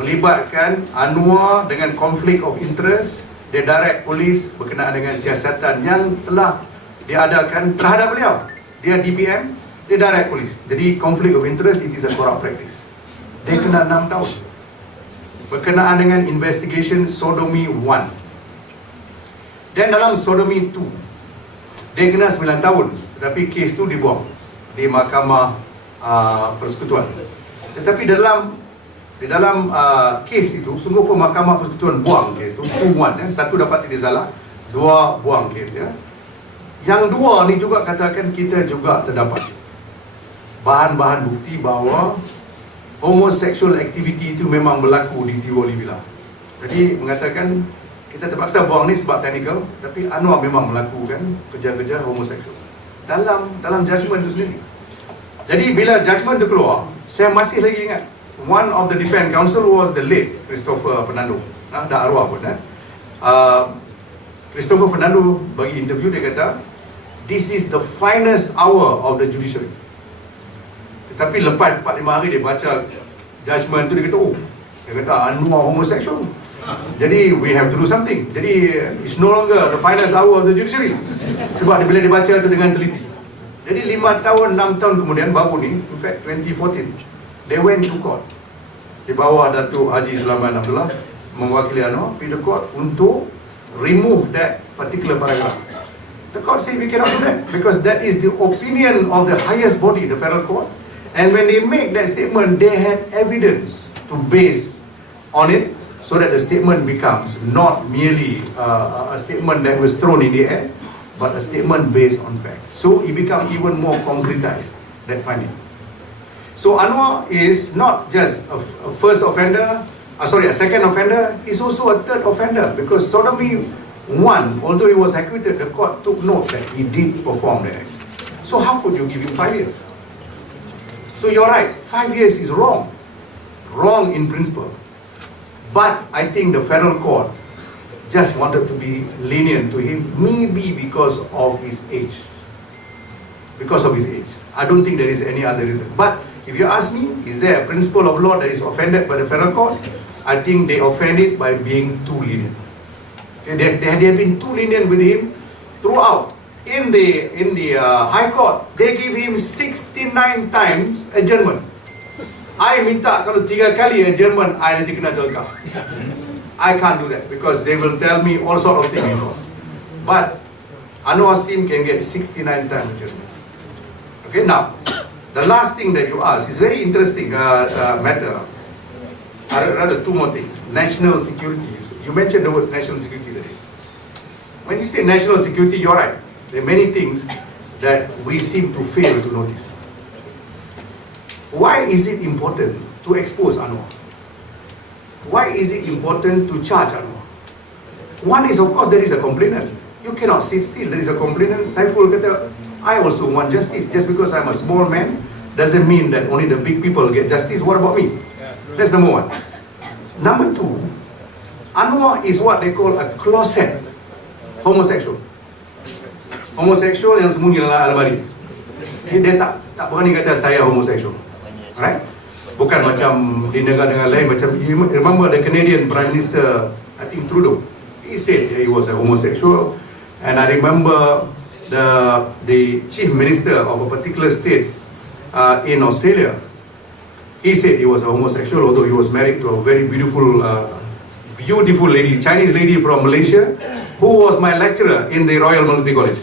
Melibatkan Anwar dengan conflict of interest. Dia direct polis berkenaan dengan siasatan yang telah diadakan terhadap beliau. Dia DPM, dia direct polis. Jadi conflict of interest, it is a corrupt practice. Dia kena 6 tahun. Berkenaan dengan investigation sodomy 1. Dan dalam sodomy 2, dia kena 9 tahun. Tetapi kes tu dibuang di mahkamah persekutuan. Tetapi dalam di dalam kes itu, sungguh pun Mahkamah Persekutuan buang kes itu, 2-1, satu dapat tidak salah, 2 buang kes ya. Yang 2 ni juga katakan kita juga terdapat bahan-bahan bukti bahawa homosexual activity itu memang berlaku di Tivoli Villa. Jadi mengatakan kita terpaksa buang ni sebab technical, tapi Anwar memang melakukan kerja-kerja homoseksual dalam judgement itu sendiri. Jadi bila judgement itu keluar, saya masih lagi ingat one of the defense counsel was the late Christopher Fernando. Dah arwah pun Christopher Fernando bagi interview, dia kata this is the finest hour of the judiciary. Tetapi lepas 4-5 hari dia baca judgement tu, dia kata dia kata Anwar homosexual. Jadi we have to do something. Jadi it's no longer the finest hour of the judiciary. Sebab bila dia baca tu dengan teliti. Jadi 5 tahun, 6 tahun kemudian baru ni, in fact 2014, they went to court. Di bawah Datuk Haji Sulaiman Abdullah mewakili Anwar pergi ke court untuk remove that particular paragraph. The court said we cannot do that because that is the opinion of the highest body, the federal court. And when they make that statement, they had evidence to base on it, so that the statement becomes not merely a statement that was thrown in the air, but a statement based on facts. So it becomes even more concretized, that finding. So Anwar is not just a first offender, a second offender, he's also a third offender, because sodomy 1, although he was acquitted, the court took note that he did perform the act. So how could you give him 5 years? So you're right, 5 years is wrong in principle. But I think the federal court just wanted to be lenient to him, maybe because of his age. Because of his age. I don't think there is any other reason. But if you ask me, is there a principle of law that is offended by the federal court? I think they offended by being too lenient. They have been too lenient with him throughout. In the High Court, they give him 69 times adjournment. I minta kalau 3 kali adjournment, I nanti kena jelka. I can't do that because they will tell me all sort of things. But Anwar's team can get 69 times adjournment. Okay, now the last thing that you asked is very interesting matter. Rather, 2 more things. National security. You mentioned the word national security today. When you say national security, you're right. There are many things that we seem to fail to notice. Why is it important to expose Anwar? Why is it important to charge Anwar? One is, of course, there is a complainant. You cannot sit still. There is a complainant. Saiful kata, I also want justice. Just because I'm a small man doesn't mean that only the big people get justice. What about me? That's number 1. Number 2, Anwar is what they call a closet homosexual. Homosexual yang sembunyi dalam almari. Dia tak berani kata saya homosexual. Right? Bukan macam di negara-negara lain, macam you remember the Canadian Prime Minister, I think Trudeau, he said he was a homosexual. And I remember the Chief Minister of a particular state in Australia, he said he was a homosexual, although he was married to a very beautiful lady, Chinese lady from Malaysia, who was my lecturer in the Royal Military College.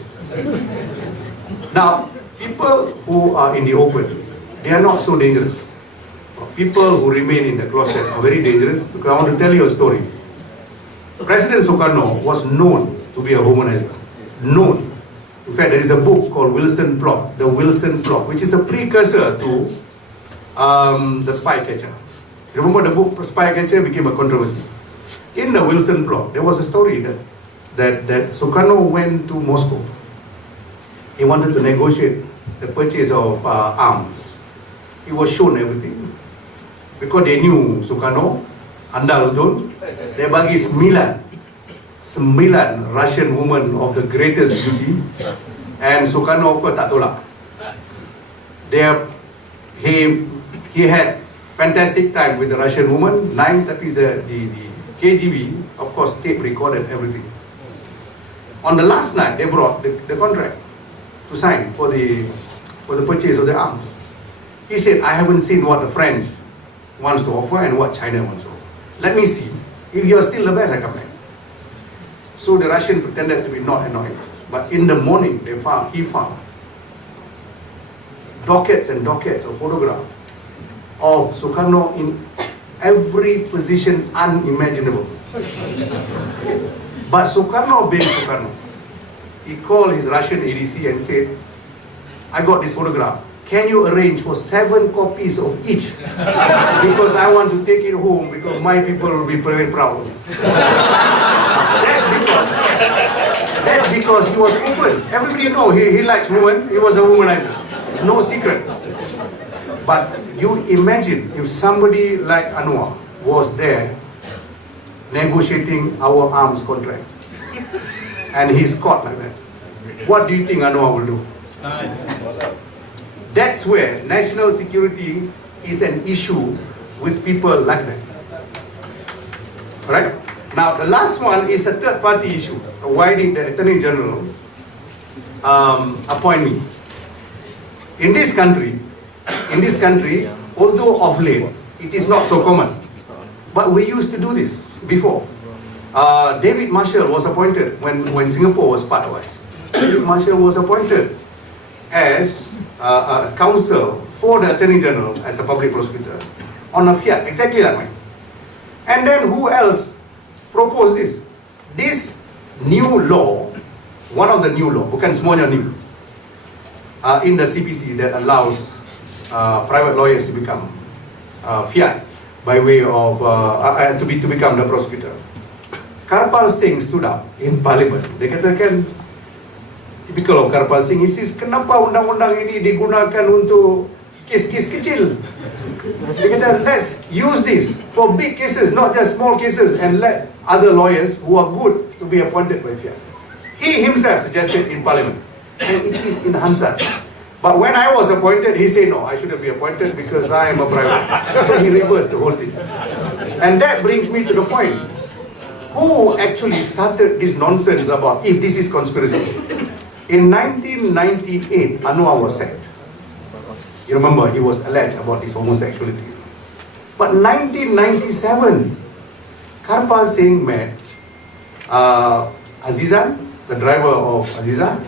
Now, people who are in the open, they are not so dangerous. People who remain in the closet are very dangerous, because I want to tell you a story. President Sukarno was known to be a womanizer. Known. In fact, there is a book called Wilson Plot, The Wilson Plot, which is a precursor to The Spy Catcher. Remember the book Spy Catcher became a controversy. In the Wilson Plot, there was a story that Sukarno went to Moscow. He wanted to negotiate the purchase of arms. He was shown everything. Because they knew Sukarno, andal betul, dia bagi 9 Russian women of the greatest beauty, and Sukarno tak tolak. He had fantastic time with the Russian woman, 9, tapi the KGB, of course, tape recorded everything. On the last night, they brought the contract to sign for the purchase of the arms. He said, I haven't seen what the French wants to offer and what China wants to offer. Let me see. If you're still the best, I come back. So the Russian pretended to be not annoyed. But in the morning, he found dockets and dockets of photographs of Sukarno in every position unimaginable. But Sukarno being Sukarno, he called his Russian ADC and said, I got this photograph. Can you arrange for 7 copies of each? Because I want to take it home because my people will be very proud. That's because he was open. Everybody know he likes women. He was a womanizer. It's no secret. But you imagine if somebody like Anwar was there negotiating our arms contract and he's caught like that. What do you think Anwar will do? That's where national security is an issue with people like that. Right? Now the last one is a third party issue. Why did the Attorney General appoint me? In this country, although of late it is not so common, but we used to do this before. David Marshall was appointed when Singapore was part of us. David Marshall was appointed as a counsel for the Attorney General as a public prosecutor on a fiat, exactly that way. And then who else proposed this? This new law, one of the new law, bukan semuanya new, in the CPC that allows private lawyers to become fiat by way of to become the prosecutor. Karpal Singh stood up in Parliament. Dia katakan, typical of Karpal Singh, he says, kenapa undang-undang ini digunakan untuk kes-kes kecil? Dia kata, let's use this for big cases, not just small cases, and let other lawyers who are good to be appointed by fiat. He himself suggested in Parliament, and it is in Hansard. But when I was appointed, he said, no, I shouldn't be appointed because I am a private. So he reversed the whole thing. And that brings me to the point. Who actually started this nonsense about if this is conspiracy? In 1998, Anwar was sacked. You remember, he was alleged about his homosexuality. But 1997, Karpal Singh met Aziza, the driver of Aziza,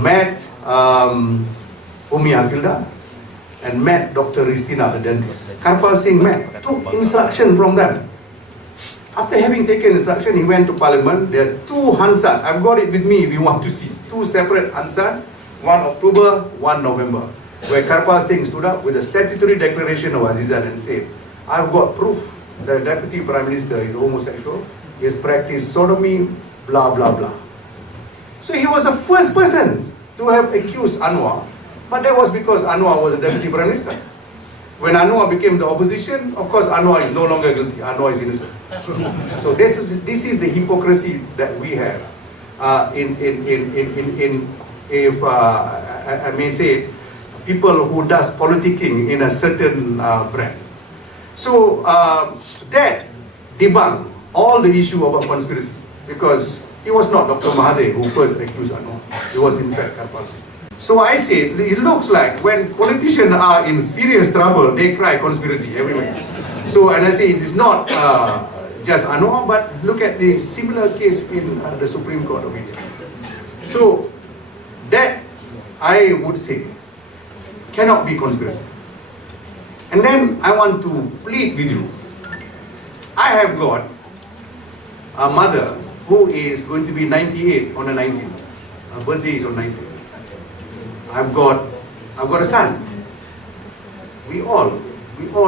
met Umi Hafilda, and met Dr. Ristina, the dentist. Karpal Singh met, took instruction from them. After having taken instruction, he went to Parliament. There are 2 Hansard. I've got it with me if you want to see. 2 separate Hansard, 1 October, 1 November, where Karpal Singh stood up with a statutory declaration of Azizan and said, I've got proof that the Deputy Prime Minister is homosexual, he has practiced sodomy, blah, blah, blah. So he was the first person to have accused Anwar, but that was because Anwar was the Deputy Prime Minister. When Anwar became the opposition, of course Anwar is no longer guilty, Anwar is innocent. So this is the hypocrisy that we have if I may say, people who does politicking in a certain brand. So that debunked all the issue about conspiracy, because it was not Dr. Mahathir who first accused Anwar, it was in fact Karpal Singh. So I say, it looks like when politicians are in serious trouble, they cry conspiracy everywhere. So, and I say it is not just Anwar, but look at the similar case in the Supreme Court of India. So, that I would say cannot be conspiracy. And then I want to plead with you. I have got a mother who is going to be 98 on the 19th. Her birthday is on 19th. I've got a son. We all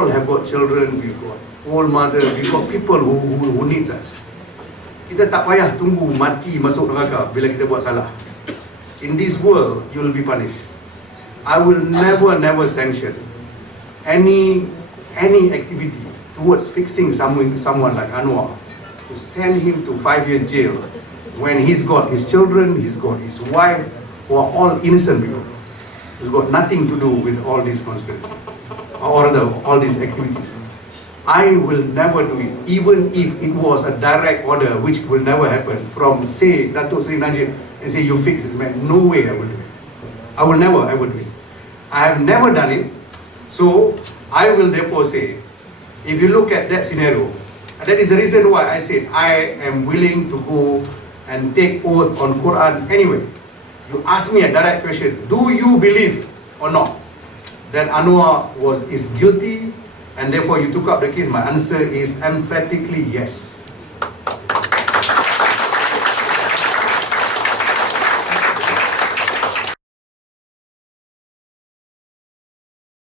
have got children, we've got old mother, we've got people who need us. Kita tak payah tunggu mati masuk neraka bila kita buat salah. In this world, you will be punished. I will never sanction any activity towards fixing someone like Anwar, to send him to 5 years jail when he's got his children, he's got his wife, who are all innocent people. It's got nothing to do with all these conspiracy or all these activities. I will never do it, even if it was a direct order, which will never happen, from say Datuk Sri Najib and say you fix this man. No way I will do it. I will never ever do it. I have never done it. So I will therefore say, if you look at that scenario, that is the reason why I said I am willing to go and take oath on Quran anyway. You ask me a direct question, do you believe or not that Anwar is guilty and therefore you took up the case, my answer is emphatically yes.